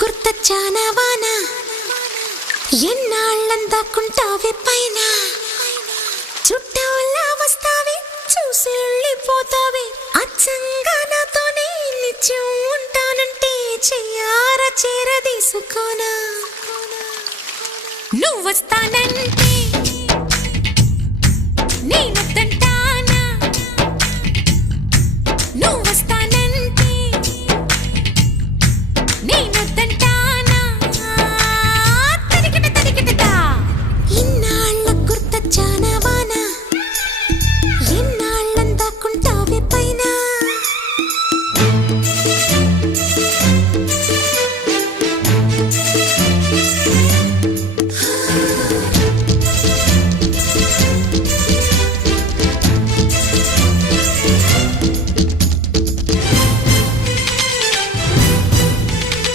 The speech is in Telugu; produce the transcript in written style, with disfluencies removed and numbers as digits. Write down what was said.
గుర్తొచ్చానా వాన ఎన్నాళ్ళందాకుంటావే పైన చుట్టూలా వస్తావే చూసి వెళ్ళిపోతావే అచ్చంగా నాతోనే నిత్యం ఉంటానంటే చెయ్యార చేరదీసుకోనా నువ్వు వస్తానంటే